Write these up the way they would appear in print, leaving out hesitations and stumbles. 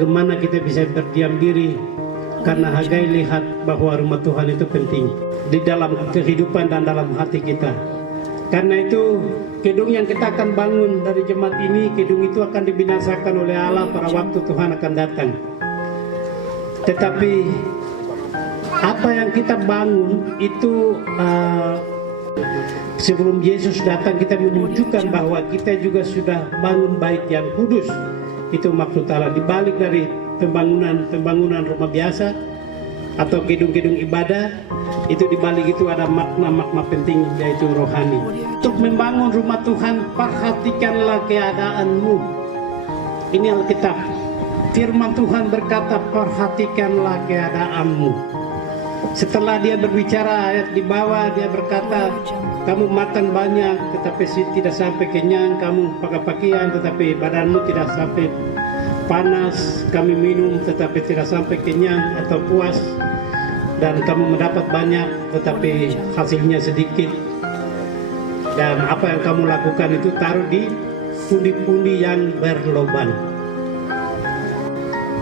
bagaimana kita bisa berdiam diri karena Hagai lihat bahwa rumah Tuhan itu penting di dalam kehidupan dan dalam hati kita. Karena itu gedung yang kita akan bangun dari jemaat ini, gedung itu akan dibinasakan oleh Allah pada waktu Tuhan akan datang. Tetapi apa yang kita bangun itu sebelum Yesus datang, kita menunjukkan bahwa kita juga sudah bangun bait yang kudus. Itu maksud Allah. Dibalik dari pembangunan rumah biasa atau gedung-gedung ibadah, itu dibalik itu ada makna-makna penting, yaitu rohani. Untuk membangun rumah Tuhan, perhatikanlah keadaanmu. Ini Alkitab. Firman Tuhan berkata, perhatikanlah keadaanmu. Setelah dia berbicara ayat di bawah, dia berkata, kamu makan banyak tetapi tidak sampai kenyang, kamu pakai pakaian tetapi badanmu tidak sampai panas, kami minum tetapi tidak sampai kenyang atau puas, dan kamu mendapat banyak tetapi hasilnya sedikit. Dan apa yang kamu lakukan itu taruh di pundi-pundi yang berlobang.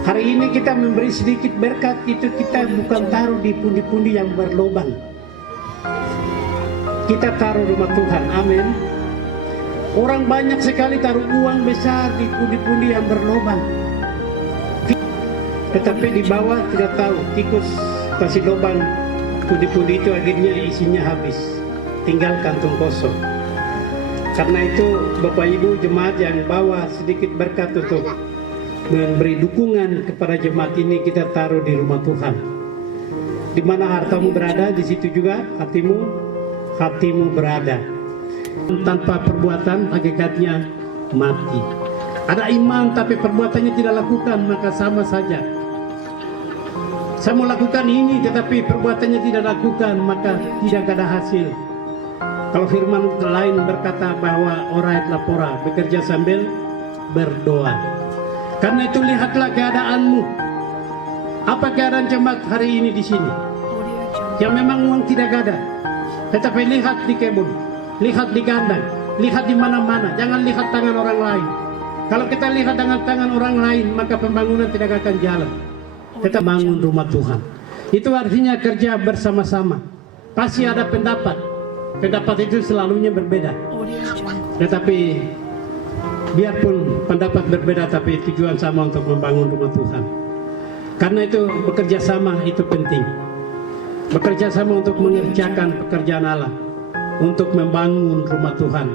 Hari ini kita memberi sedikit berkat, itu kita bukan taruh di pundi-pundi yang berlobang. Kita taruh rumah Tuhan, amin. Orang banyak sekali taruh uang besar di pundi-pundi yang berlobang, tetapi di bawah tidak tahu, tikus kasih lubang, pundi-pundi itu akhirnya isinya habis, tinggal kantung kosong. Karena itu Bapak Ibu jemaat yang bawa sedikit berkat untuk memberi dukungan kepada jemaat ini, kita taruh di rumah Tuhan. Di mana hartamu berada, di situ juga hatimu berada. Tanpa perbuatan hakikatnya mati. Ada iman tapi perbuatannya tidak lakukan, maka sama saja. Saya mau lakukan ini tetapi perbuatannya tidak lakukan, maka tidak ada hasil. Kalau firman lain berkata bahwa ora et lapora, bekerja sambil berdoa. Karena itu lihatlah keadaanmu. Apa keadaan jemaat hari ini di sini? Yang memang uang tidak ada, tetapi lihat di kebun, lihat di kandang, lihat di mana-mana. Jangan lihat tangan orang lain. Kalau kita lihat dengan tangan orang lain, maka pembangunan tidak akan jalan. Kita bangun rumah Tuhan. Itu artinya kerja bersama-sama. Pasti ada pendapat. Pendapat itu selalunya berbeda. Tetapi biarpun pendapat berbeda, tapi tujuan sama untuk membangun rumah Tuhan. Karena itu bekerja sama itu penting. Bekerja sama untuk mengerjakan pekerjaan Allah, untuk membangun rumah Tuhan.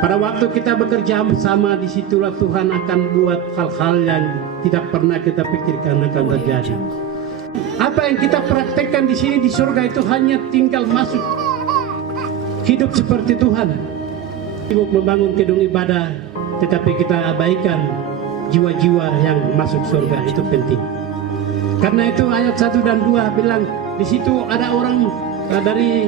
Pada waktu kita bekerja bersama, disitulah Tuhan akan buat hal-hal yang tidak pernah kita pikirkan akan terjadi. Apa yang kita praktekkan di sini di surga itu hanya tinggal masuk hidup seperti Tuhan. Sibuk membangun gedung ibadah, tetapi kita abaikan jiwa-jiwa yang masuk surga, itu penting. Karena itu ayat 1 dan 2 bilang, di situ ada orang dari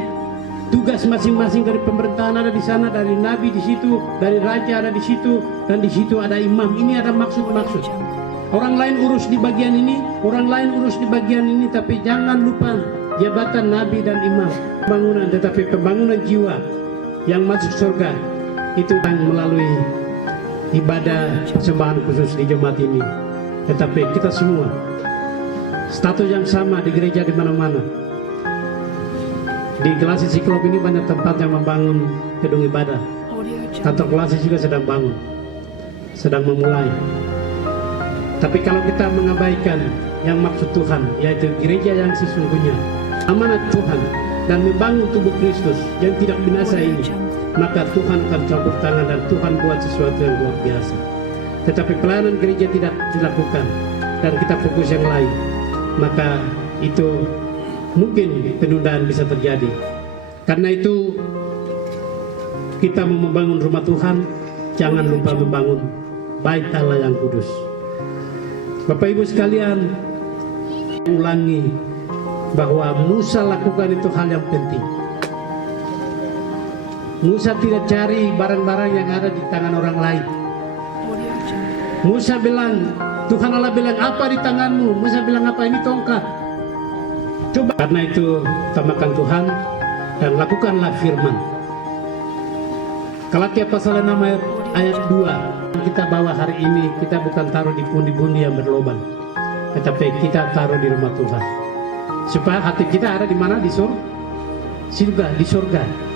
tugas masing-masing, dari pemerintahan ada di sana, dari nabi di situ, dari raja ada di situ, dan di situ ada imam. Ini ada maksud-maksud. Orang lain urus di bagian ini, orang lain urus di bagian ini, tapi jangan lupa jabatan nabi dan imam. Pembangunan, tetapi pembangunan jiwa yang masuk surga itu melalui ibadah persembahan khusus di jemaat ini. Tetapi kita semua status yang sama di gereja di mana-mana. Di Kelasi Siklop ini banyak tempat yang membangun gedung ibadah. Kantor Kelasi juga sedang bangun, sedang memulai. Tapi kalau kita mengabaikan yang maksud Tuhan, yaitu gereja yang sesungguhnya, amanat Tuhan, dan membangun tubuh Kristus yang tidak binasa ini, maka Tuhan akan campur tangan dan Tuhan buat sesuatu yang luar biasa. Tetapi pelayanan gereja tidak dilakukan dan kita fokus yang lain, maka itu mungkin penundaan bisa terjadi. Karena itu kita mau membangun rumah Tuhan, jangan lupa membangun bait Allah yang kudus. Bapak Ibu sekalian, ulangi bahwa Musa lakukan itu hal yang penting. Musa tidak cari barang-barang yang ada di tangan orang lain. Musa bilang, Tuhan Allah bilang, apa di tanganmu? Musa bilang, apa? Ini tongkat. Coba. Karena itu utamakan Tuhan dan lakukanlah firman. Galatia pasal 6 ayat 2. yang kita bawa hari ini kita bukan taruh di pundi-pundi yang berlobang, tetapi kita taruh di rumah Tuhan. Supaya hati kita ada di mana? Di surga. Di surga.